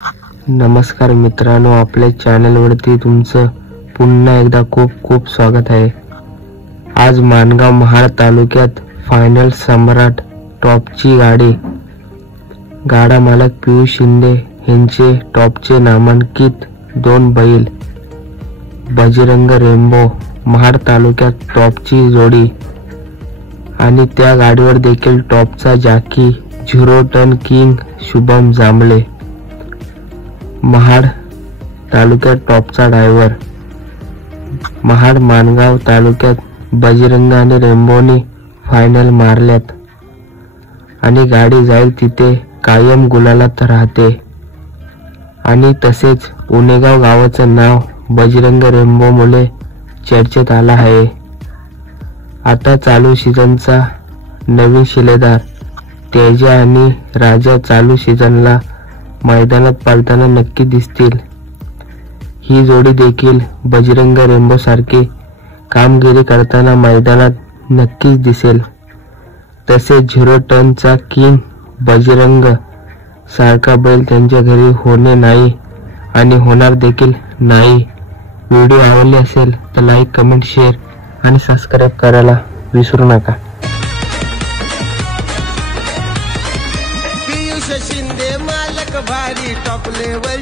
नमस्कार मित्रांनो, आपल्या चॅनलवरती तुमचं पुन्हा एकदा खूप खूप स्वागत आहे। आज माणगाव महाड तालुक्यात फायनल सम्राट टॉपची गाडा मालक पियुष शिंदे यांचे टॉपचे नामांकित 2 बैल बजरंग रेम्बो महाड तालुक्यात टॉपची जोडी आणि त्या गाडीवर देखील टॉपचा जॉकी 0 टन किंग शुभम जांभळे महाड तालुक्यात टॉपचा ड्रायव्हर। महाड माणगाव तालुक्यात बजरंग आणि रेम्बोनी फायनल मारल्यात आणि गाडी जाईल तिथे कायम गुलालात राहते आणि तसेच उनेगाव गावाचं नाव बजरंग रेम्बो मुळे चर्चेत आला आहे। आता चालू सीझनचा नवीन शिलेदार तेजा आणि राजा चालू सीझनला मैदानात पळताना नक्की दिसतील। ही जोडी देखील बजरंग रेम्बो सारखी कामगिरी करताना मैदानात नक्कीच दिसेल। तसेच 0 टनचा किंग बजरंग सारखा बैल त्यांच्या घरी होणे नाही आणि होणार देखील नाही। व्हिडिओ आवडली असेल तर लाईक, कमेंट, शेअर आणि सबस्क्राइब करायला विसरू नका। पियुष शिंदे मालक भारी टॉप लेवल